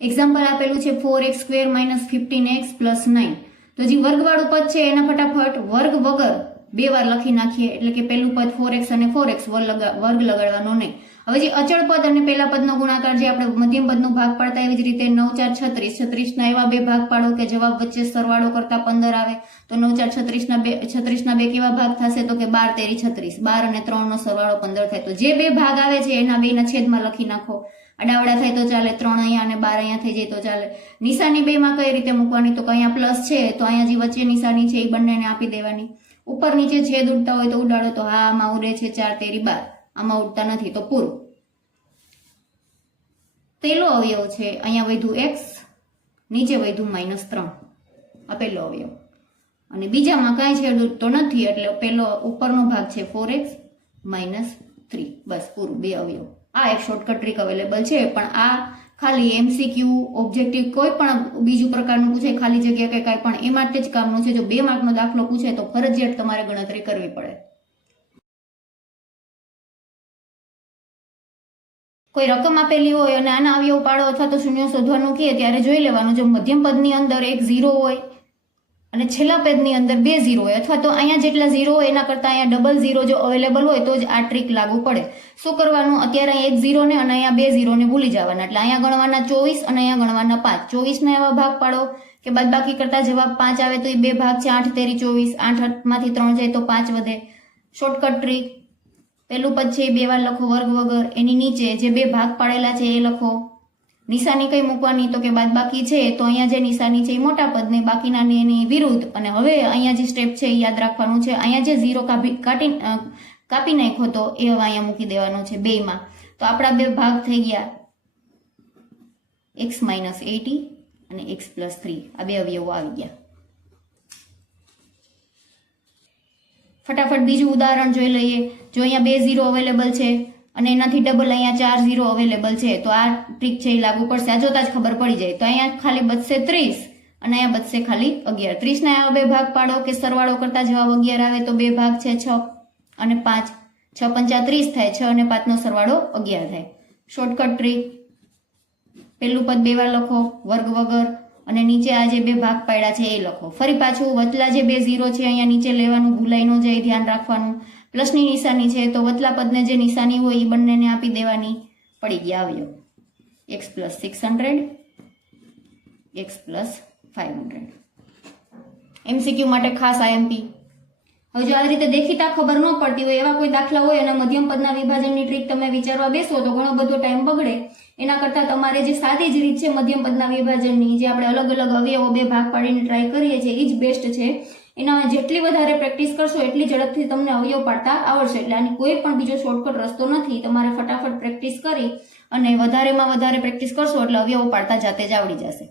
Example આપેલું છે 4x² - 15x + 9. તો જે વર્ગવાળું પદ છે એના ફટાફટ વર્ગ વગર 2 વાર લખી નાખીએ, એટલે કે પેલું પદ 4x અને 4x વર્ગ લગાડવાનો નહીં. હવે જે અચળ પદ અને પેલા પદનો ગુણાકાર જે આપણે મધ્યમ પદનો ભાગ પાડતા એવી જ રીતે 9 4 36, 36ના એવા બે ભાગ પાડો કે જવાબ વચ્ચે સરવાળો કરતા 15 આવે. તો 9 4 36 ના બે કેવા ભાગ થશે? તો કે 12 તેરી 36, 12 અને 3 નો સરવાળો 15 થાય. તો જે બે ભાગ આવે છે એના બેના છેદમાં લખી નાખો. અડાવડા થાય તો ચાલે, 3 અહીંયા અને 12 અહીંયા થઈ જાય તો ચાલે. નિશાની બે માં કઈ રીતે મૂકવાની? તો અહીંયા પ્લસ છે તો અહીંયા જે વચ્ચે નિશાની છે એ બંનેને આપી દેવાની. ઉપર નીચે છેદ ઉડતા હોય તો ઉડાડો. તો હા, આમાં ઉડે છે 4 તેરી 12, આમાં ઉડતા નથી તો પૂરું. પેલો અવયવ છે અહીંયા વધ્યું x, નીચે વધ્યું -3, આ પેલો અવયવ. અને બીજામાં કાંઈ છેદ ઉડતો નથી એટલે પેલો ઉપરનો ભાગ છે 4x - 3, બસ પૂરું, બે અવયવ. આ એક શોર્ટકટ ટ્રીક અવેલેબલ છે, પણ આ ખાલી એમસીક્યુ, ઓબ્જેક્ટિવ કોઈ પણ બીજું પ્રકારનું પૂછે, ખાલી જગ્યા કે કાંઈ પણ, એ માટે જ કામનું છે. જો 2 માર્કનો દાખલો પૂછે તો ફરજિયાત તમારે ગણતરી કરવી પડે. કોઈ રકમ આપેલી હોય અને આના અવયવ પાડો અથવા તો શૂન્ય શોધવાનું કહે ત્યારે જોઈ લેવાનું, જો મધ્યમ પદની અંદર એક 0 હોય અને છેલ્લા પદની અંદર 2 0 હોય, અથવા તો અહીંયા જેટલા 0 હોય એના કરતા અહીંયા ડબલ 0 જો અવેલેબલ હોય તો જ આ ટ્રીક લાગુ પડે. શું કરવાનું? અત્યારે એક 0 ને અને અહીંયા 2 0 ને ભૂલી જવાના, એટલે અહીંયા ગણવાના 24 અને અહીંયા ગણવાના 5. 24 ના એવા ભાગ પાડો કે બાદબાકી કરતા જવાબ 5 આવે તો એ બે ભાગ છે, 8 તેરી 24, 8 માંથી 3 જાય તો 5 વધે. શોર્ટકટ ટ્રીક, પેલું પદ છે એ 2 વાર લખો વર્ગ વગર, એની નીચે જે બે ભાગ પાડેલા છે એ લખો. નિશાની કઈ મૂકવાની? તો કે બાદબાકી છે તો અહીંયા જે નિશાની છે એ મોટા પદને, બાકીના એની વિરુદ્ધ. અને હવે અહીંયા જે સ્ટેપ છે એ યાદ રાખવાનું છે, અહીંયા જે 0 કાપી નાખ્યો તો એ હવે અહીંયા મૂકી દેવાનો છે બેયમાં. તો આપણા બે ભાગ થઈ ગયા x - 80 અને x + 3, આ બે અવયવો આવી ગયા. ફટાફટ બીજું ઉદાહરણ જોઈ લઈએ. જો અહીંયા 2 0 અવેલેબલ છે અને એનાથી ડબલ અહીંયા 4 0 અવેલેબલ છે, તો આ ટ્રીક છે એ લાગુ પડશે. આ જોતા જ ખબર પડી જાય. તો અહીંયા ખાલી બચશે 30 અને અહીંયા બચશે ખાલી 11. 30 ના બે ભાગ પાડો કે સરવાળો કરતા જવાબ 11 આવે તો બે ભાગ છે 6 અને 5, 6 પંચા 30 થાય, 6 અને 5 નો સરવાળો 11 થાય. શોર્ટકટ ટ્રીક, પેલું પદ 2 વાર લખો વર્ગ વગર અને નીચે આ જે બે ભાગ પાડ્યા છે એ લખો. ફરી પાછું વચલા જે 2 0 છે અહીંયા નીચે લેવાનું, ભૂલાઈ ન જાય, ધ્યાન રાખવાનું. પ્લસની નિશાની છે તો વચલા પદને જે નિશાની હોય એ બંનેને આપી દેવાની. પડી ગયા અવયવ x + 600, x + 500. એમસીક્યુ માટે ખાસ આઈએમપી. હવે જો આવી રીતે દેખીતા ખબર ન પડતી હોય એવા કોઈ દાખલા હોય અને મધ્યમ પદના વિભાજનની ટ્રીક તમે વિચારવા બેસો તો ઘણો બધો ટાઈમ બગડે. એના કરતાં તમારે જે સાદી જ રીત છે મધ્યમ પદના વિભાજનની, જે આપણે અલગ અલગ અવયવો બે ભાગ પાડીને ટ્રાય કરીએ છીએ, એ જ બેસ્ટ છે. એના જેટલી વધારે પ્રેક્ટિસ કરશો એટલી ઝડપથી તમને અવયવ પાડતા આવડશે. એટલે આની કોઈ પણ બીજો શોર્ટકટ રસ્તો નથી. તમારે ફટાફટ પ્રેક્ટિસ કરી અને વધારેમાં વધારે પ્રેક્ટિસ કરશો એટલે અવયવો પાડતા જાતે જ આવડી જશે.